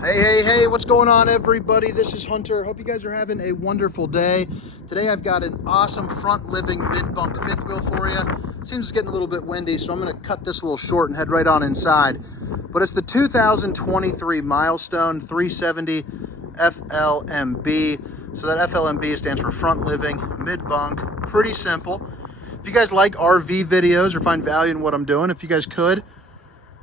Hey, what's going on, everybody? This is Hunter. Hope you guys are having a wonderful day. Today I've got an awesome front living mid-bunk fifth wheel for you. Seems it's getting a little bit windy, so I'm going to cut this a little short and head right on inside. But it's the 2023 Milestone 370 FLMB. So that FLMB stands for front living mid-bunk. Pretty simple. If you guys like RV videos or find value in what I'm doing, if you guys could,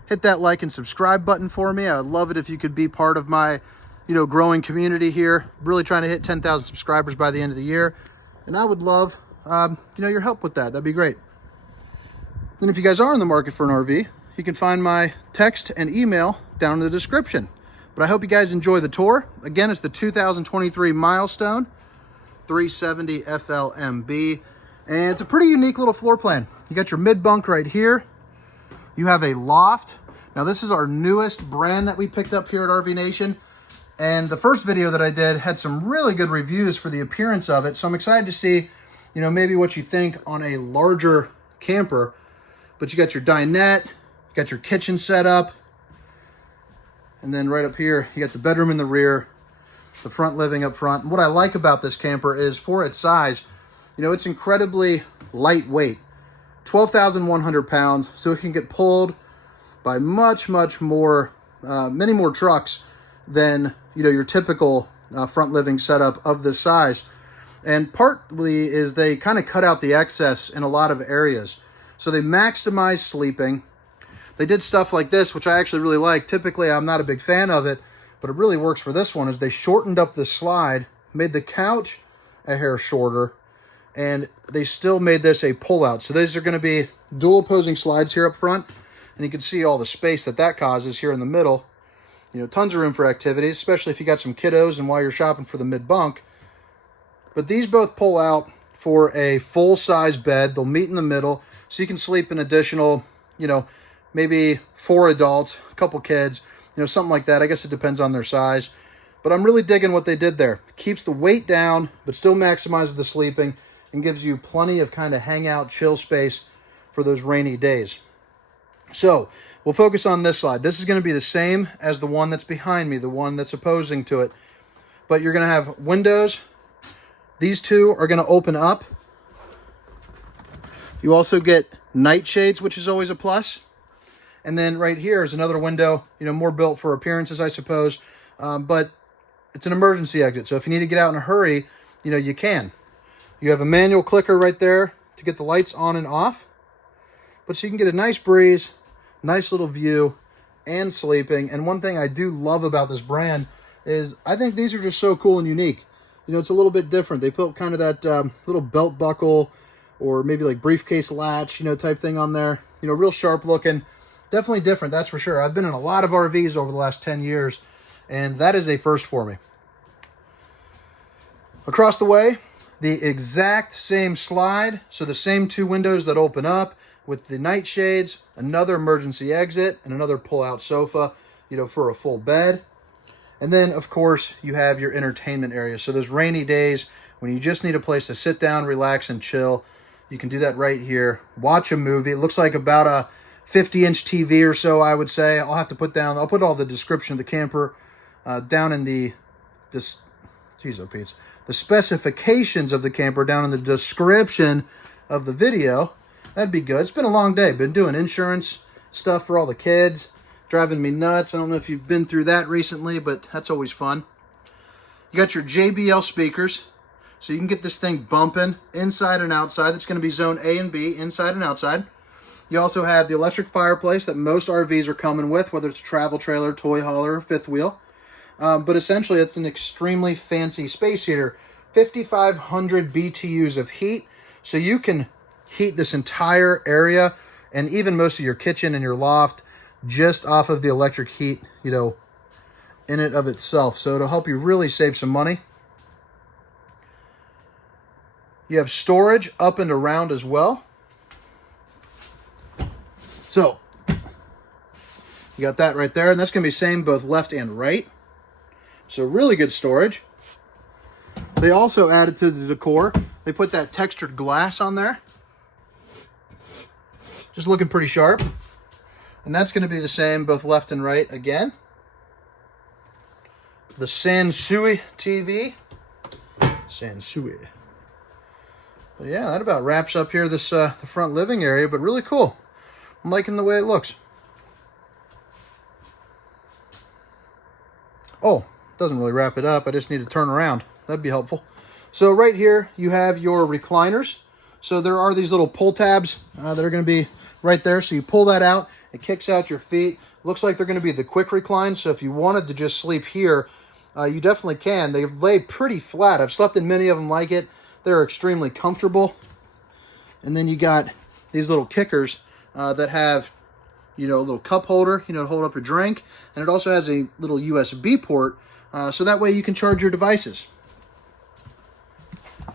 hit that like and subscribe button for me. I would love it if you could be part of my, growing community here. Really trying to hit 10,000 subscribers by the end of the year. And I would love, your help with that. That'd be great. And if you guys are in the market for an RV, you can find my text and email down in the description. But I hope you guys enjoy the tour. Again, it's the 2023 Milestone 370 FLMB. And it's a pretty unique little floor plan. You got your mid-bunk right here. You have a loft. Now this is our newest brand that we picked up here at RV Nation. And the first video that I did had some really good reviews for the appearance of it. So I'm excited to see, maybe what you think on a larger camper. But you got your dinette, you got your kitchen set up. And then right up here, you got the bedroom in the rear, the front living up front. And what I like about this camper is for its size, it's incredibly lightweight. 12,100 pounds, so it can get pulled by much more, many more trucks than, your typical front living setup of this size. And partly is they kind of cut out the excess in a lot of areas. So they maximize sleeping. They did stuff like this, which I actually really like. Typically, I'm not a big fan of it, but it really works for this one, is they shortened up the slide, made the couch a hair shorter, and they still made this a pull-out. So these are going to be dual opposing slides here up front, and you can see all the space that causes here in the middle. Tons of room for activities, especially if you got some kiddos and while you're shopping for the mid-bunk. But these both pull out for a full-size bed. They'll meet in the middle, so you can sleep an additional, maybe 4 adults, a couple kids, something like that. I guess it depends on their size. But I'm really digging what they did there. Keeps the weight down, but still maximizes the sleeping, and gives you plenty of kind of hangout, chill space for those rainy days. So we'll focus on this slide. This is going to be the same as the one that's behind me, the one that's opposing to it. But you're going to have windows. These two are going to open up. You also get night shades, which is always a plus. And then right here is another window, more built for appearances, I suppose. But it's an emergency exit. So if you need to get out in a hurry, you can. You have a manual clicker right there to get the lights on and off. But so you can get a nice breeze, nice little view, and sleeping. And one thing I do love about this brand is I think these are just so cool and unique. It's a little bit different. They put kind of that little belt buckle or maybe like briefcase latch, type thing on there. Real sharp looking. Definitely different, that's for sure. I've been in a lot of RVs over the last 10 years, and that is a first for me. Across the way, the exact same slide, so the same two windows that open up with the night shades, another emergency exit, and another pull-out sofa, for a full bed. And then, of course, you have your entertainment area. So those rainy days when you just need a place to sit down, relax, and chill, you can do that right here. Watch a movie. It looks like about a 50-inch TV or so, I would say. I'll put all the description of the camper down in the specifications of the camper down in the description of the video. That'd be good. It's been a long day. Been doing insurance stuff for all the kids. Driving me nuts. I don't know if you've been through that recently, but that's always fun. You got your JBL speakers. So you can get this thing bumping inside and outside. That's going to be zone A and B, inside and outside. You also have the electric fireplace that most RVs are coming with, whether it's travel trailer, toy hauler, or fifth wheel. But essentially, it's an extremely fancy space heater. 5,500 BTUs of heat. So you can heat this entire area and even most of your kitchen and your loft just off of the electric heat, in it of itself. So it'll help you really save some money. You have storage up and around as well. So you got that right there. And that's going to be same both left and right. So really good storage. They also added to the decor, they put that textured glass on there. Just looking pretty sharp. And that's going to be the same both left and right again. the Sansui TV. Sansui. But yeah, that about wraps up here this the front living area, but really cool. I'm liking the way it looks. Oh, doesn't really wrap it up. I just need to turn around. That'd be helpful. So right here, you have your recliners. So there are these little pull tabs that are going to be right there. So you pull that out, it kicks out your feet. Looks like they're going to be the quick recline. So if you wanted to just sleep here, you definitely can. They lay pretty flat. I've slept in many of them like it. They're extremely comfortable. And then you got these little kickers that have, you know, a little cup holder, you know, to hold up your drink. And it also has a little USB port, so that way you can charge your devices.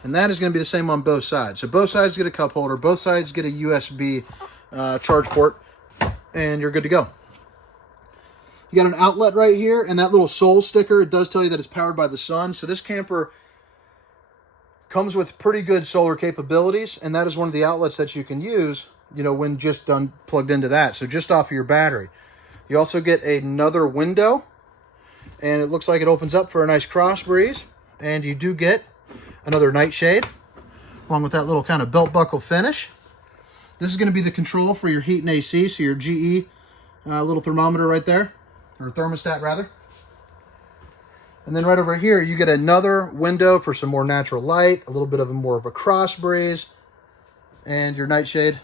And that is going to be the same on both sides. So both sides get a cup holder, both sides get a USB charge port, and you're good to go. You got an outlet right here, and that little Soul sticker, it does tell you that it's powered by the sun. So this camper comes with pretty good solar capabilities, and that is one of the outlets that you can use, you know, when just done plugged into that. So just off of your battery. You also get another window, and it looks like it opens up for a nice cross breeze. And you do get another nightshade, along with that little kind of belt buckle finish. This is going to be the control for your heat and AC, so your GE little thermometer right there, or thermostat rather. And then right over here, you get another window for some more natural light, a little bit of more of a cross breeze, and your nightshade.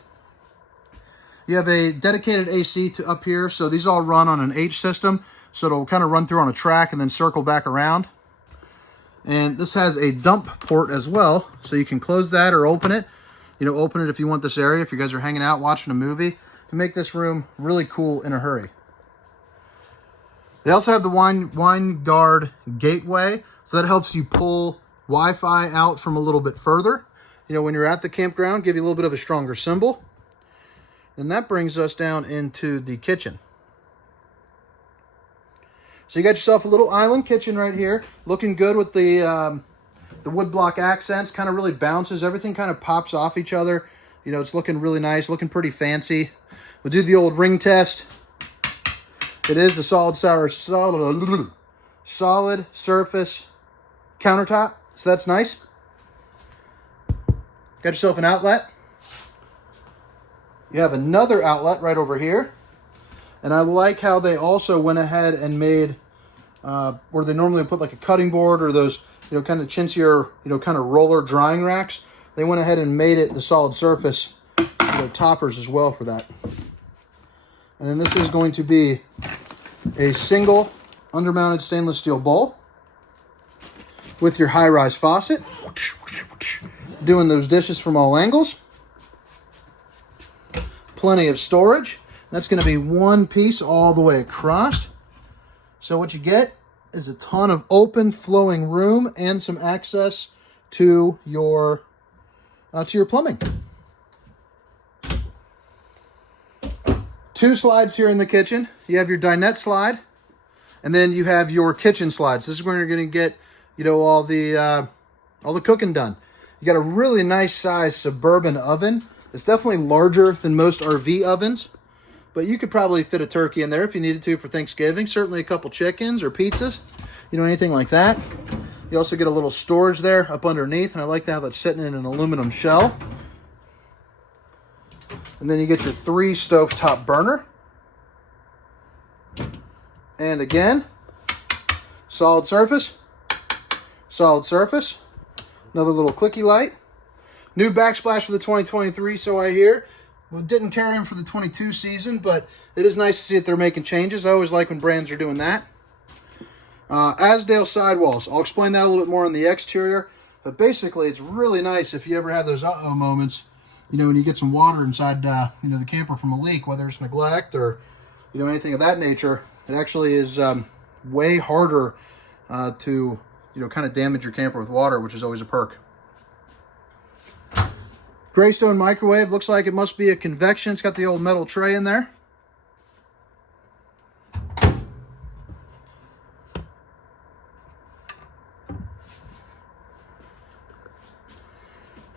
You have a dedicated AC to up here, so these all run on an H system, so it'll kind of run through on a track and then circle back around. And this has a dump port as well, so you can close that or open it. You know, open it if you want this area, if you guys are hanging out watching a movie, to make this room really cool in a hurry. They also have the wine guard gateway, so that helps you pull Wi-Fi out from a little bit further. You know, when you're at the campground, give you a little bit of a stronger symbol. And that brings us down into the kitchen. So you got yourself a little island kitchen right here, looking good with the wood block accents. Kind of really bounces. Everything kind of pops off each other. You know, it's looking really nice, looking pretty fancy. We'll do the old ring test. It is the solid surface countertop, so that's nice. Got yourself an outlet. You have another outlet right over here. And I like how they also went ahead and made, where they normally put like a cutting board or those, you know, kind of chintzier, you know, kind of roller drying racks. They went ahead and made it the solid surface, you know, toppers as well for that. And then this is going to be a single undermounted stainless steel bowl with your high-rise faucet, doing those dishes from all angles. Plenty of storage. That's going to be one piece all the way across. So what you get is a ton of open flowing room and some access to your plumbing. Two slides here in the kitchen. You have your dinette slide, and then you have your kitchen slides. This is where you're going to get, you know, all the cooking done. You got a really nice size Suburban oven. It's definitely larger than most RV ovens, but you could probably fit a turkey in there if you needed to for Thanksgiving. Certainly a couple chickens or pizzas, you know, anything like that. You also get a little storage there up underneath, and I like how that's sitting in an aluminum shell. And then you get your 3 stovetop burner. And again, solid surface, another little clicky light. New backsplash for the 2023, so I hear. We didn't carry them for the 22 season, but it is nice to see that they're making changes. I always like when brands are doing that. Asdale sidewalls. I'll explain that a little bit more on the exterior, but basically it's really nice if you ever have those uh-oh moments, you know, when you get some water inside, you know, the camper from a leak, whether it's neglect or, you know, anything of that nature. It actually is way harder to, you know, kind of damage your camper with water, which is always a perk. Greystone microwave. Looks like it must be a convection. It's got the old metal tray in there.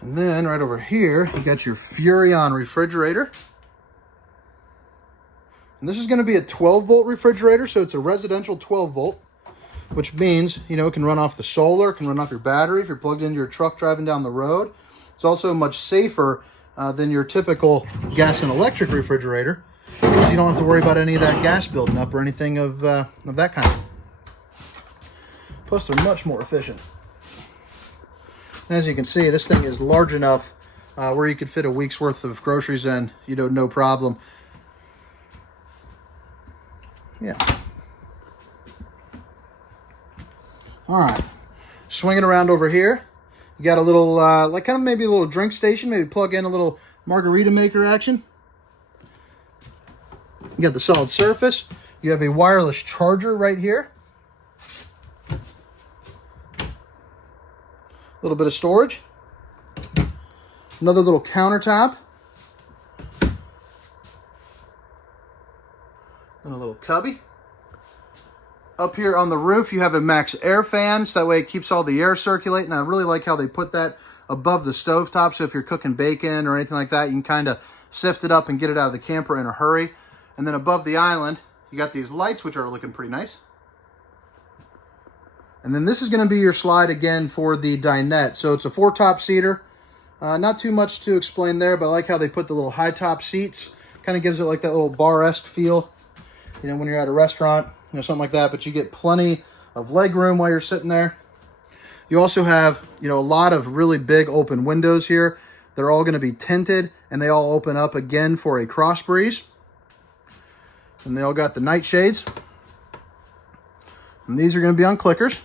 And then right over here, you got your Furrion refrigerator. And this is going to be a 12-volt refrigerator, so it's a residential 12-volt. which means, you know, it can run off the solar, it can run off your battery if you're plugged into your truck driving down the road. It's also much safer than your typical gas and electric refrigerator, because you don't have to worry about any of that gas building up or anything of that kind. Plus, they're much more efficient. And as you can see, this thing is large enough where you could fit a week's worth of groceries in, you know, no problem. Yeah. All right. Swinging around over here, you got a little, like kind of maybe a little drink station, maybe plug in a little margarita maker action. You got the solid surface. You have a wireless charger right here. A little bit of storage. Another little countertop. And a little cubby. Up here on the roof, you have a max air fan, so that way it keeps all the air circulating. I really like how they put that above the stovetop, so if you're cooking bacon or anything like that, you can kind of sift it up and get it out of the camper in a hurry. And then above the island, you got these lights, which are looking pretty nice. And then this is going to be your slide again for the dinette. So it's a 4-top seater. Not too much to explain there, but I like how they put the little high top seats. Kind of gives it like that little bar-esque feel, you know, when you're at a restaurant, you know, something like that. But you get plenty of leg room while you're sitting there. You also have, you know, a lot of really big open windows here. They're all going to be tinted, and they all open up again for a cross breeze. And they all got the night shades. And these are going to be on clickers.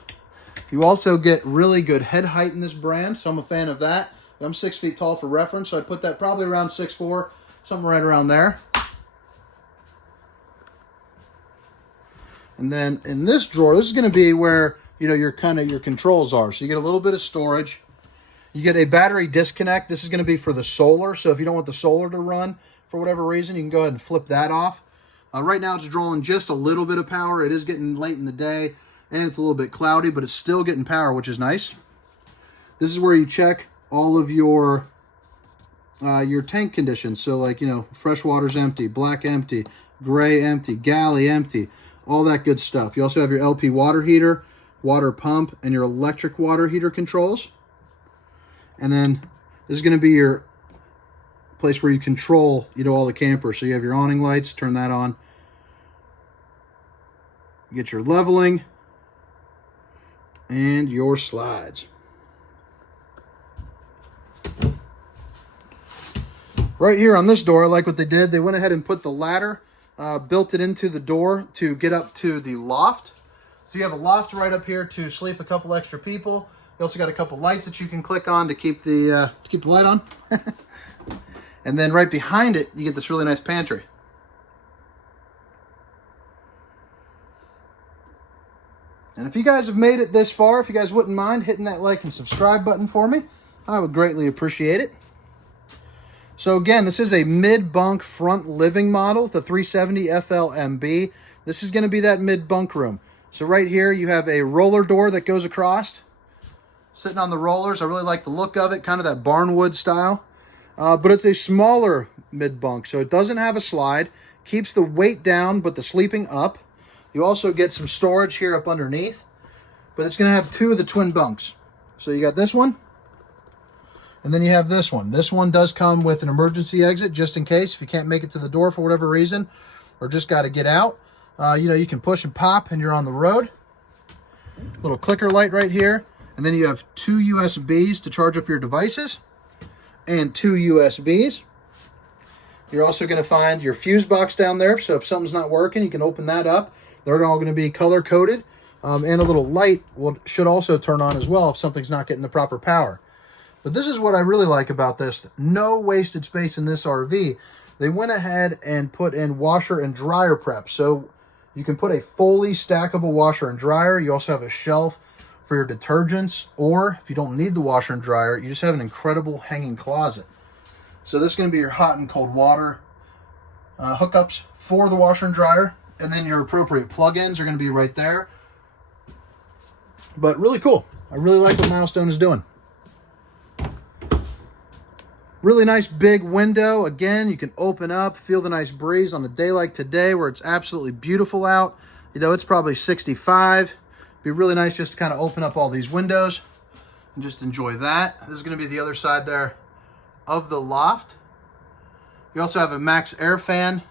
You also get really good head height in this brand, so I'm a fan of that. I'm 6 feet tall for reference, so I'd put that probably around 6'4", something right around there. And then in this drawer, this is going to be where, you know, your controls are. So you get a little bit of storage. You get a battery disconnect. This is going to be for the solar. So if you don't want the solar to run for whatever reason, you can go ahead and flip that off. Right now it's drawing just a little bit of power. It is getting late in the day and it's a little bit cloudy, but it's still getting power, which is nice. This is where you check all of your tank conditions. So like, you know, fresh water's empty, black empty, gray empty, galley empty, all that good stuff. You also have your LP water heater, water pump, and your electric water heater controls. And then this is going to be your place where you control, you know, all the campers. So you have your awning lights, turn that on. You get your leveling and your slides. Right here on this door, I like what they did. They went ahead and put the ladder, built it into the door to get up to the loft. So you have a loft right up here to sleep a couple extra people. You also got a couple lights that you can click on to keep the light on. And then right behind it, you get this really nice pantry. And if you guys have made it this far, if you guys wouldn't mind hitting that like and subscribe button for me, I would greatly appreciate it. So again, this is a mid-bunk front living model, the 370FLMB. This is going to be that mid-bunk room. So right here, you have a roller door that goes across. Sitting on the rollers, I really like the look of it, kind of that barnwood style. But it's a smaller mid-bunk, so it doesn't have a slide. Keeps the weight down, but the sleeping up. You also get some storage here up underneath. But it's going to have two of the twin bunks. So you got this one. And then you have this one. This one does come with an emergency exit, just in case if you can't make it to the door for whatever reason, or just got to get out. You know, you can push and pop, and you're on the road. Little clicker light right here. And then you have two USBs to charge up your devices, and two USBs. You're also going to find your fuse box down there, so if something's not working, you can open that up. They're all going to be color-coded, and a little light should also turn on as well if something's not getting the proper power. But this is what I really like about this. No wasted space in this RV. They went ahead and put in washer and dryer prep. So you can put a fully stackable washer and dryer. You also have a shelf for your detergents. Or if you don't need the washer and dryer, you just have an incredible hanging closet. So this is going to be your hot and cold water hookups for the washer and dryer. And then your appropriate plug-ins are going to be right there. But really cool. I really like what Milestone is doing. Really nice big window. Again, you can open up, feel the nice breeze on a day like today where it's absolutely beautiful out. You know, it's probably 65. Be really nice just to kind of open up all these windows and just enjoy that. This is going to be the other side there of the loft. You also have a max air fan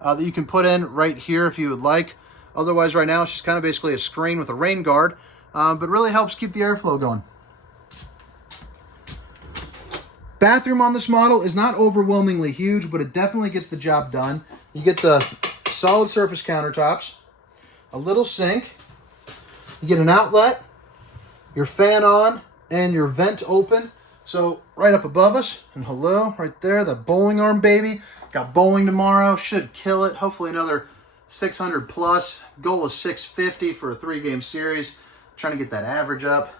that you can put in right here if you would like. Otherwise, right now, it's just kind of basically a screen with a rain guard, but really helps keep the airflow going. Bathroom on this model is not overwhelmingly huge, but it definitely gets the job done. You get the solid surface countertops, a little sink, you get an outlet, your fan on, and your vent open. So right up above us, and hello, right there, the bowling arm, baby. Got bowling tomorrow, should kill it. Hopefully another 600 plus. Goal is 650 for a 3-game series. Trying to get that average up.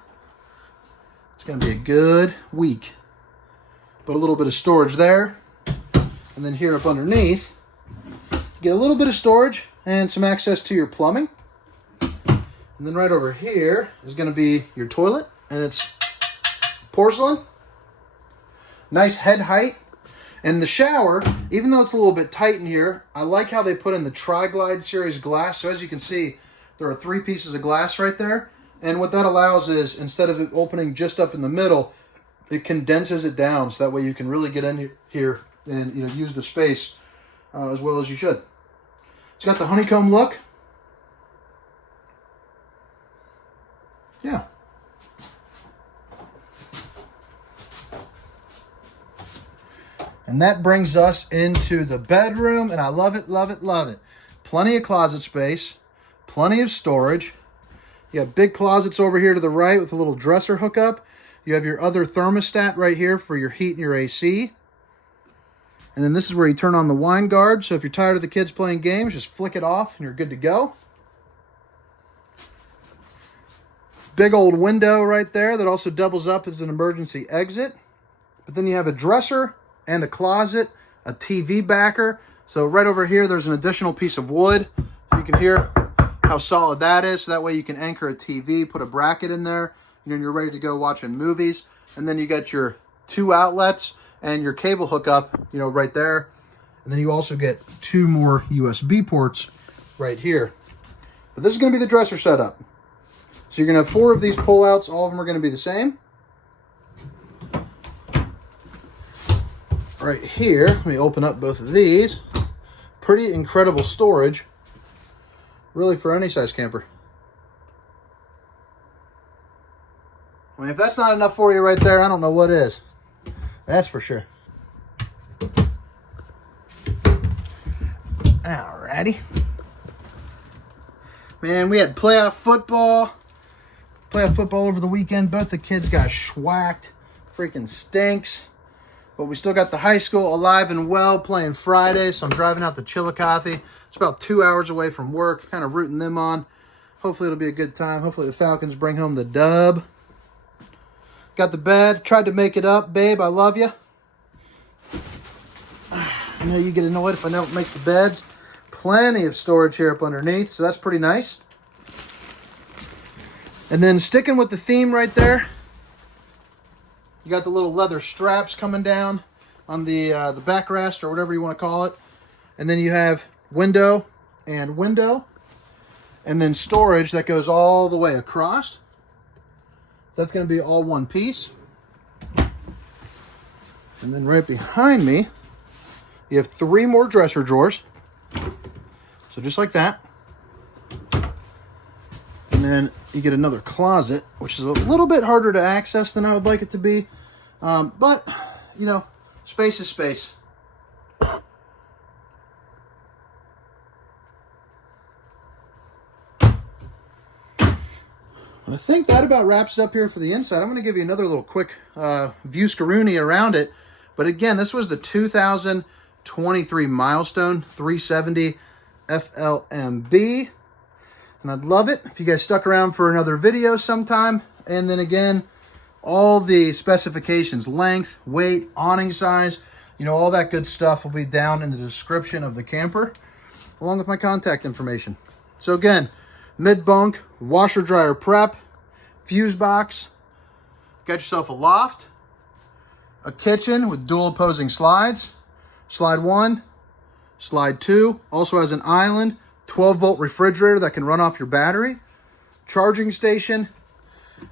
It's going to be a good week. But a little bit of storage there. And then here up underneath, get a little bit of storage and some access to your plumbing. And then right over here is going to be your toilet, and it's porcelain. Nice head height. And the shower, even though it's a little bit tight in here, I like how they put in the Tri-Glide series glass. So as you can see, there are 3 pieces of glass right there. And what that allows is, instead of it opening just up in the middle, it condenses it down. So that way you can really get in here and use the space as well as you should. It's got the honeycomb look. Yeah. And that brings us into the bedroom, and I love it, love it, love it. Plenty of closet space, plenty of storage. You have big closets over here to the right with a little dresser hookup. You have your other thermostat right here for your heat and your AC. And then this is where you turn on the wine guard. So if you're tired of the kids playing games, just flick it off and you're good to go. Big old window right there that also doubles up as an emergency exit. But then you have a dresser and a closet, a TV backer. So right over here, there's an additional piece of wood. You can hear how solid that is. So that way you can anchor a TV, put a bracket in there, and you're ready to go watching movies. And then you got your 2 outlets and your cable hookup, right there. And then you also get 2 more USB ports right here. But this is going to be the dresser setup. So you're going to have 4 of these pullouts. All of them are going to be the same. Right here, let me open up both of these. Pretty incredible storage, really, for any size camper. I mean, if that's not enough for you right there, I don't know what is. That's for sure. Alrighty. Man, we had playoff football over the weekend. Both the kids got schwacked. Freaking stinks. But we still got the high school alive and well playing Friday, so I'm driving out to Chillicothe. It's about 2 hours away from work, kind of rooting them on. Hopefully it'll be a good time. Hopefully the Falcons bring home the dub. Got the bed. Tried to make it up. Babe, I love you. I know you get annoyed if I don't make the beds. Plenty of storage here up underneath, so that's pretty nice. And then sticking with the theme right there, you got the little leather straps coming down on the backrest, or whatever you want to call it. And then you have window and window. And then storage that goes all the way across. So that's going to be all one piece. And then right behind me, you have 3 more dresser drawers. So just like that. And then you get another closet, which is a little bit harder to access than I would like it to be. But, space is space. And I think that about wraps it up here for the inside. I'm going to give you another little quick view screw-uni around it. But again, this was the 2023 Milestone 370 FLMB. And I'd love it if you guys stuck around for another video sometime. And then again, all the specifications, length, weight, awning size, all that good stuff will be down in the description of the camper, along with my contact information. So again, mid-bunk, washer dryer prep, fuse box, got yourself a loft, a kitchen with dual opposing slides, slide 1, slide 2, also has an island, 12-volt refrigerator that can run off your battery, charging station,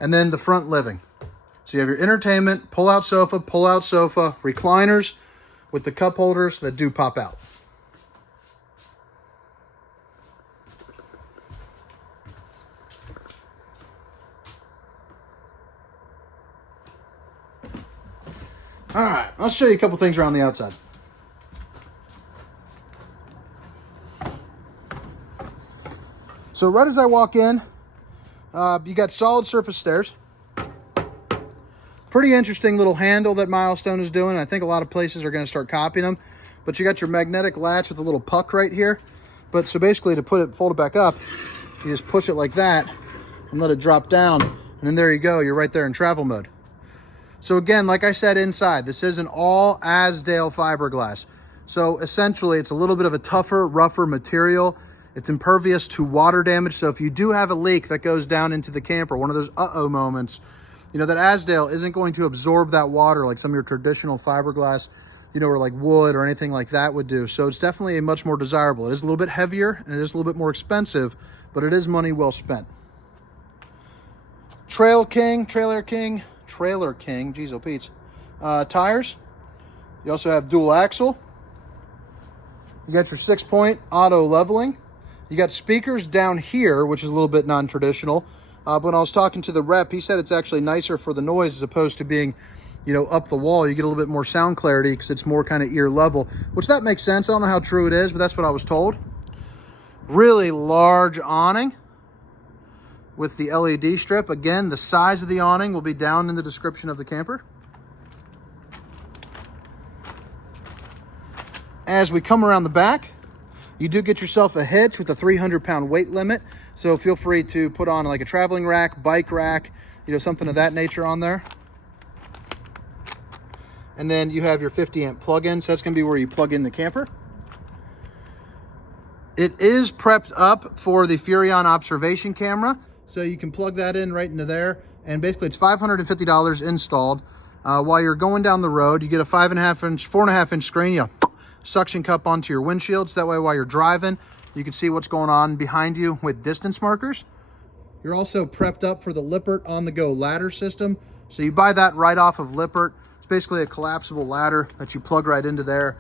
and then the front living. So you have your entertainment, pull-out sofa, recliners with the cup holders that do pop out. All right, I'll show you a couple things around the outside. So right as I walk in, you got solid surface stairs. Pretty interesting little handle that Milestone is doing. I think a lot of places are going to start copying them. But you got your magnetic latch with a little puck right here. But so basically to fold it back up, you just push it like that and let it drop down. And then there you go, you're right there in travel mode. So again, like I said inside, this is an all Azdel fiberglass. So essentially it's a little bit of a tougher, rougher material. It's impervious to water damage. So if you do have a leak that goes down into the camper, one of those uh-oh moments, you know, that Azdel isn't going to absorb that water like some of your traditional fiberglass, you know, or like wood or anything like that would do. So it's definitely a much more desirable. It is a little bit heavier and it is a little bit more expensive, but it is money well spent. Trailer King, geez, oh Pete's. Tires. You also have dual axle. You got your 6-point auto leveling. You got speakers down here, which is a little bit non-traditional. But when I was talking to the rep, he said it's actually nicer for the noise as opposed to being, you know, up the wall. You get a little bit more sound clarity because it's more kind of ear level, which that makes sense. I don't know how true it is, but that's what I was told. Really large awning with the LED strip. Again, the size of the awning will be down in the description of the camper. As we come around the back, you do get yourself a hitch with a 300-pound weight limit. So feel free to put on like a traveling rack, bike rack, you know, something of that nature on there. And then you have your 50-amp plug-in. So that's going to be where you plug in the camper. It is prepped up for the Furrion observation camera. So you can plug that in right into there. And basically it's $550 installed. While you're going down the road, you get a 4.5-inch screen. You suction cup onto your windshields. That way while you're driving, you can see what's going on behind you with distance markers. You're also prepped up for the Lippert on-the-go ladder system. So you buy that right off of Lippert. It's basically a collapsible ladder that you plug right into there.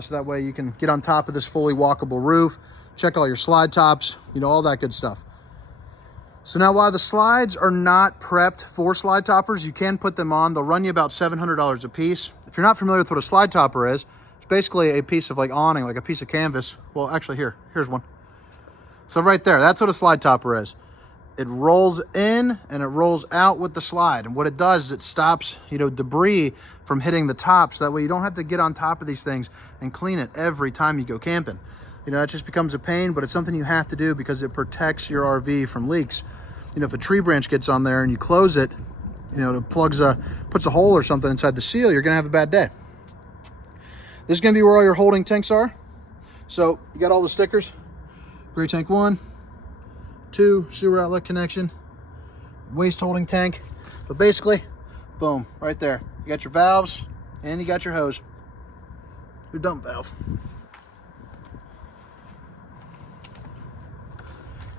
So that way you can get on top of this fully walkable roof, check all your slide tops, you know, all that good stuff. So now while the slides are not prepped for slide toppers, you can put them on. They'll run you about $700 a piece. If you're not familiar with what a slide topper is, it's basically a piece of like awning, like a piece of canvas. Well, actually here's one. So right there, that's what a slide topper is. It rolls in and it rolls out with the slide. And what it does is it stops, you know, debris from hitting the top. So that way you don't have to get on top of these things and clean it every time you go camping. You know, it just becomes a pain, but it's something you have to do because it protects your RV from leaks. You know, if a tree branch gets on there and you close it, you know, it puts a hole or something inside the seal, you're gonna have a bad day. This is gonna be where all your holding tanks are. So you got all the stickers. Gray tank 1, 2, sewer outlet connection, waste holding tank. But basically, boom, right there. You got your valves and you got your hose, your dump valve.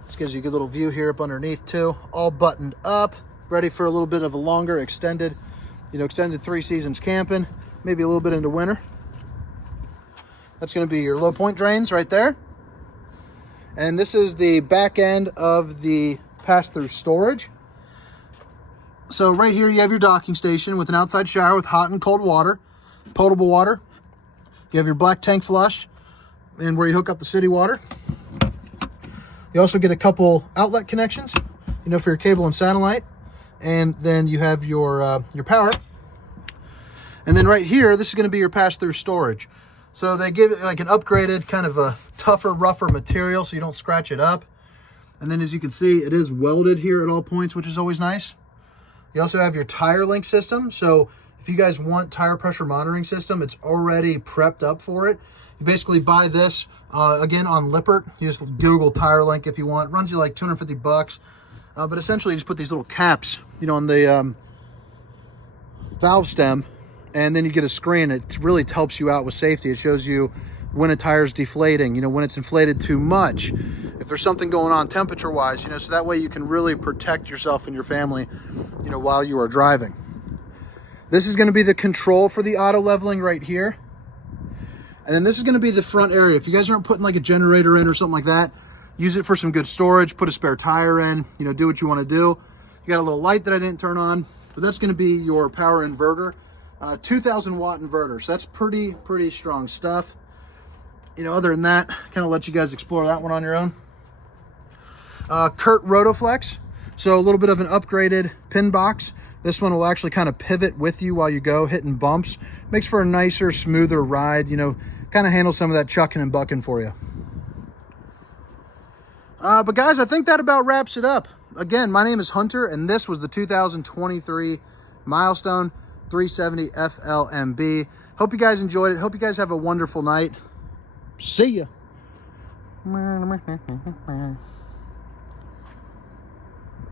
This gives you a good little view here up underneath too, all buttoned up, ready for a little bit of a longer extended 3 seasons camping, maybe a little bit into winter. That's going to be your low point drains right there. And this is the back end of the pass-through storage. So right here you have your docking station with an outside shower with hot and cold water, potable water. You have your black tank flush and where you hook up the city water. You also get a couple outlet connections, you know, for your cable and satellite. And then you have your power. And then right here, this is going to be your pass-through storage. So they give it like an upgraded kind of a tougher, rougher material so you don't scratch it up. And then as you can see, it is welded here at all points, which is always nice. You also have your tire link system. So if you guys want tire pressure monitoring system, it's already prepped up for it. You basically buy this, again, on Lippert. You just Google tire link if you want. It runs you like 250 bucks. But essentially you just put these little caps, you know, on the valve stem. And then you get a screen. It really helps you out with safety. It shows you when a tire is deflating, you know, when it's inflated too much. if there's something going on temperature wise, you know, so that way you can really protect yourself and your family, you know, while you are driving. This is going to be the control for the auto leveling right here. And then this is going to be the front area. If you guys aren't putting like a generator in or something like that, use it for some good storage, put a spare tire in, you know, do what you want to do. You got a little light that I didn't turn on, but that's going to be your power inverter, 2000 watt inverter. So that's pretty strong stuff. You know, other than that, kind of let you guys explore that one on your own. Kurt Rotoflex. So a little bit of an upgraded pin box. This one will actually kind of pivot with you while you go, hitting bumps. Makes for a nicer, smoother ride, you know, kind of handle some of that chucking and bucking for you. But guys, I think that about wraps it up. Again, my name is Hunter, and this was the 2023 Milestone 370FLMB. Hope you guys enjoyed it. Hope you guys have a wonderful night. See ya.